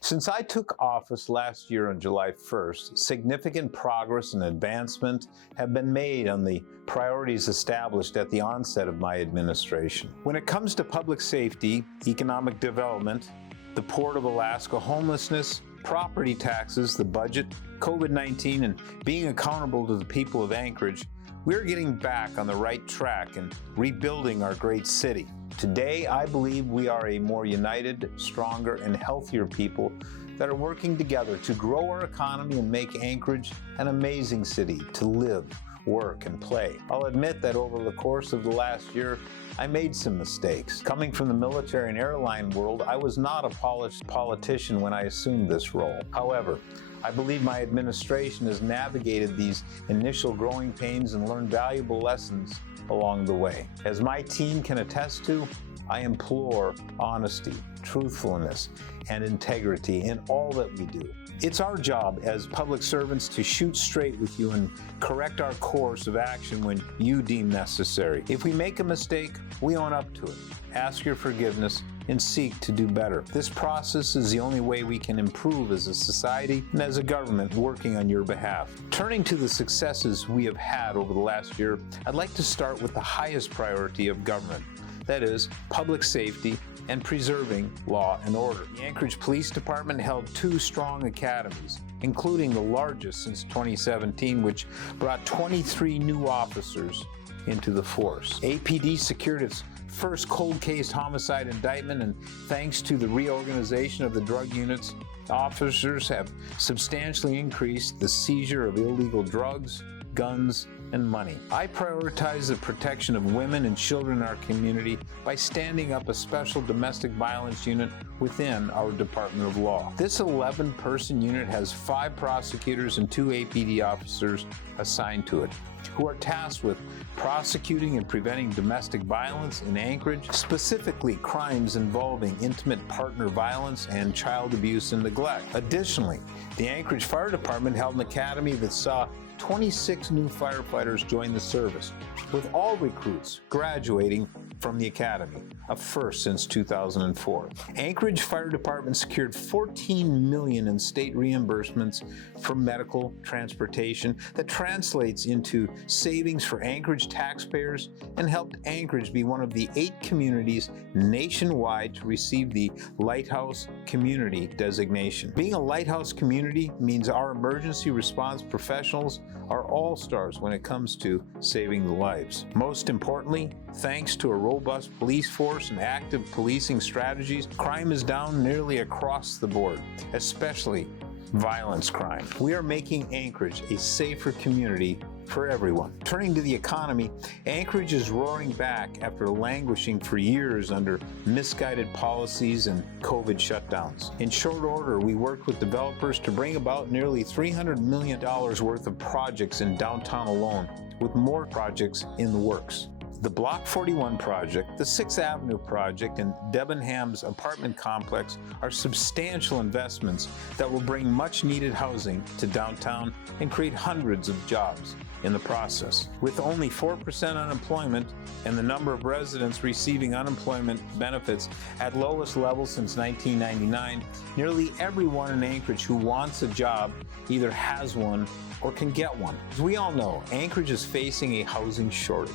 Since I took office last year on July 1st, significant progress and advancement have been made on the priorities established at the onset of my administration. When it comes to public safety, economic development, the Port of Alaska, homelessness, property taxes, the budget, COVID-19, and being accountable to the people of Anchorage, we're getting back on the right track and rebuilding our great city. Today, I believe we are a more united, stronger, and healthier people that are working together to grow our economy and make Anchorage an amazing city to live, work, and play. I'll admit that over the course of the last year, I made some mistakes. Coming from the military and airline world, I was not a polished politician when I assumed this role. However, I believe my administration has navigated these initial growing pains and learned valuable lessons along the way. As my team can attest to, I implore honesty, truthfulness, and integrity in all that we do. It's our job as public servants to shoot straight with you and correct our course of action when you deem necessary. If we make a mistake, we own up to it, ask your forgiveness, and seek to do better. This process is the only way we can improve as a society and as a government working on your behalf. Turning to the successes we have had over the last year, I'd like to start with the highest priority of government, that is, public safety and preserving law and order. The Anchorage Police Department held 2 strong academies, including the largest since 2017, which brought 23 new officers into the force. APD secured its first cold case homicide indictment, and thanks to the reorganization of the drug units, officers have substantially increased the seizure of illegal drugs, guns, and money. I prioritize the protection of women and children in our community by standing up a special domestic violence unit within our Department of Law. This 11-person unit has 5 prosecutors and 2 APD officers assigned to it, who are tasked with prosecuting and preventing domestic violence in Anchorage, specifically crimes involving intimate partner violence and child abuse and neglect. Additionally, the Anchorage Fire Department held an academy that saw 26 new firefighters join the service, with all recruits graduating from the academy, a first since 2004. Anchorage Fire Department secured $14 million in state reimbursements for medical transportation that translates into savings for Anchorage taxpayers and helped Anchorage be one of the 8 communities nationwide to receive the Lighthouse Community designation. Being a Lighthouse community means our emergency response professionals are all-stars when it comes to saving lives. Most importantly, thanks to a robust police force and active policing strategies, crime is down nearly across the board, especially violence crime. We are making Anchorage a safer community for everyone. Turning to the economy, Anchorage is roaring back after languishing for years under misguided policies and COVID shutdowns. In short order, we worked with developers to bring about nearly $300 million worth of projects in downtown alone, with more projects in the works. The Block 41 project, the 6th Avenue project, and Debenham's apartment complex are substantial investments that will bring much-needed housing to downtown and create hundreds of jobs in the process. With only 4% unemployment and the number of residents receiving unemployment benefits at lowest level since 1999, nearly everyone in Anchorage who wants a job either has one or can get one. As we all know, Anchorage is facing a housing shortage.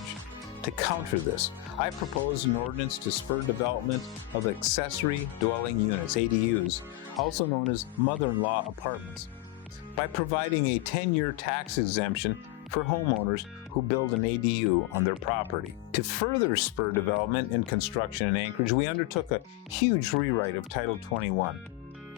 To counter this, I propose an ordinance to spur development of accessory dwelling units, ADUs, also known as mother-in-law apartments, by providing a 10-year tax exemption for homeowners who build an ADU on their property. To further spur development and construction in Anchorage, we undertook a huge rewrite of Title 21.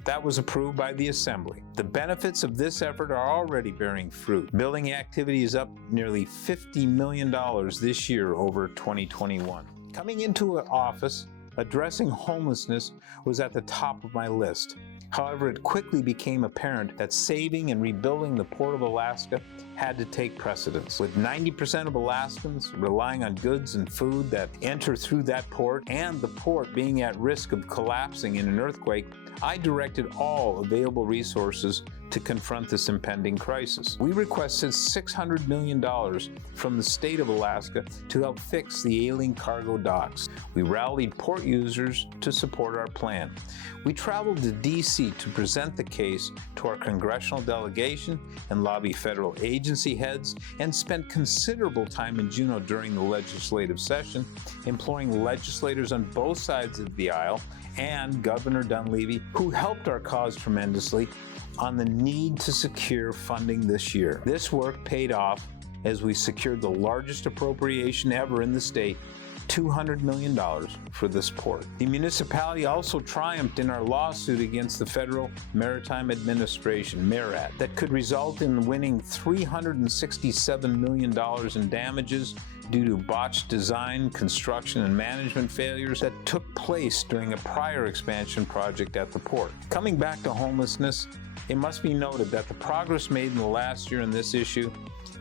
That was approved by the Assembly. The benefits of this effort are already bearing fruit. Building activity is up nearly $50 million this year over 2021. Coming into office, addressing homelessness was at the top of my list. However, it quickly became apparent that saving and rebuilding the Port of Alaska had to take precedence. With 90% of Alaskans relying on goods and food that enter through that port, and the port being at risk of collapsing in an earthquake, I directed all available resources to confront this impending crisis. We requested $600 million from the state of Alaska to help fix the ailing cargo docks. We rallied port users to support our plan. We traveled to D.C. to present the case to our congressional delegation and lobby federal agency heads, and spent considerable time in Juneau during the legislative session, imploring legislators on both sides of the aisle and Governor Dunleavy, who helped our cause tremendously, on the need to secure funding this year. This work paid off as we secured the largest appropriation ever in the state, $200 million for this port. The municipality also triumphed in our lawsuit against the Federal Maritime Administration, MARAD, that could result in winning $367 million in damages due to botched design, construction, and management failures that took place during a prior expansion project at the port. Coming back to homelessness, it must be noted that the progress made in the last year on this issue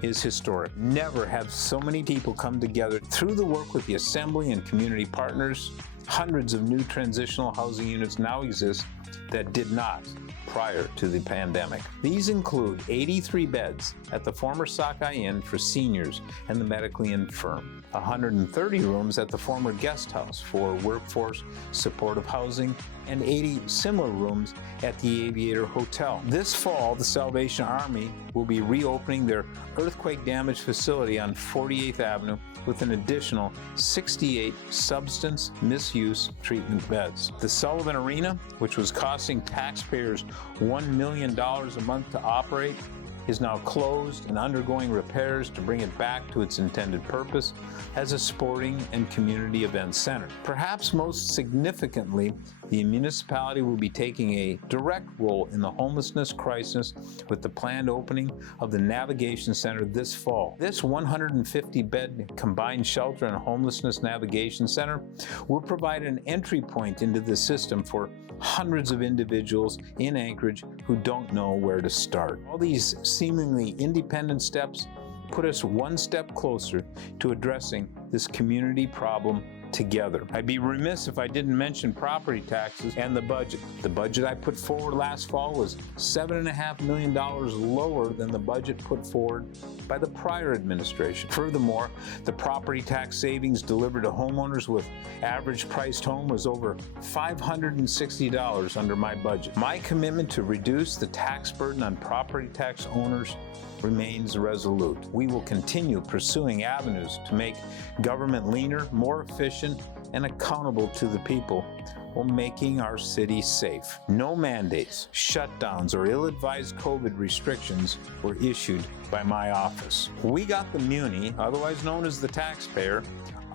is historic. Never have so many people come together through the work with the Assembly and community partners. Hundreds of new transitional housing units now exist that did not prior to the pandemic. These include 83 beds at the former Sockeye Inn for seniors and the medically infirm, 130 rooms at the former guest house for workforce supportive housing, and 80 similar rooms at the Aviator Hotel. This fall, the Salvation Army will be reopening their earthquake-damaged facility on 48th Avenue with an additional 68 substance misuse treatment beds. The Sullivan Arena, which was costing taxpayers $1 million a month to operate, is now closed and undergoing repairs to bring it back to its intended purpose as a sporting and community event center. Perhaps most significantly, the municipality will be taking a direct role in the homelessness crisis with the planned opening of the Navigation Center this fall. This 150-bed combined shelter and homelessness navigation center will provide an entry point into the system for hundreds of individuals in Anchorage who don't know where to start. All these seemingly independent steps put us one step closer to addressing this community problem together. I'd be remiss if I didn't mention property taxes and the budget. The budget I put forward last fall was $7.5 million lower than the budget put forward by the prior administration. Furthermore, the property tax savings delivered to homeowners with average priced home was over $560 under my budget. My commitment to reduce the tax burden on property tax owners remains resolute. We will continue pursuing avenues to make government leaner, more efficient, and accountable to the people while making our city safe. No mandates, shutdowns, or ill-advised COVID restrictions were issued by my office. We got the muni, otherwise known as the taxpayer,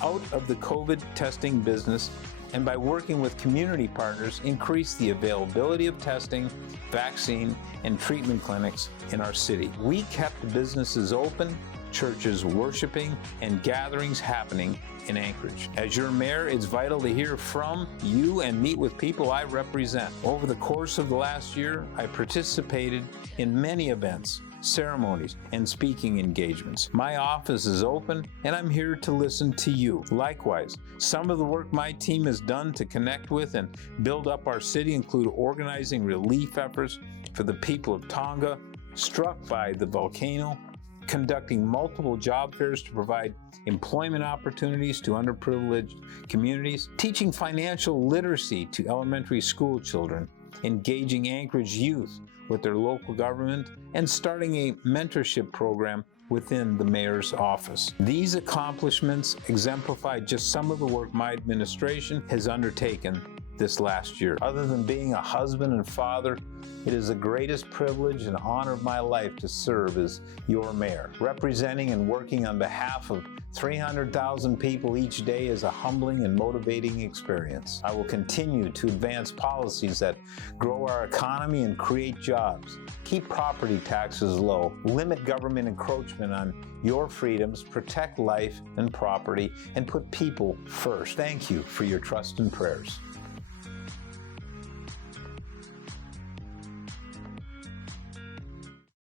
out of the COVID testing business, and by working with community partners, increase the availability of testing, vaccine, and treatment clinics in our city. We kept businesses open, churches worshiping, and gatherings happening in Anchorage. As your mayor, it's vital to hear from you and meet with people I represent. Over the course of the last year, I participated in many events, ceremonies, and speaking engagements. My office is open, and I'm here to listen to you. Likewise, some of the work my team has done to connect with and build up our city include organizing relief efforts for the people of Tonga struck by the volcano, conducting multiple job fairs to provide employment opportunities to underprivileged communities, teaching financial literacy to elementary school children, engaging Anchorage youth with their local government, and starting a mentorship program within the mayor's office. These accomplishments exemplify just some of the work my administration has undertaken this last year. Other than being a husband and father, it is the greatest privilege and honor of my life to serve as your mayor. Representing and working on behalf of 300,000 people each day is a humbling and motivating experience. I will continue to advance policies that grow our economy and create jobs, keep property taxes low, limit government encroachment on your freedoms, protect life and property, and put people first. Thank you for your trust and prayers.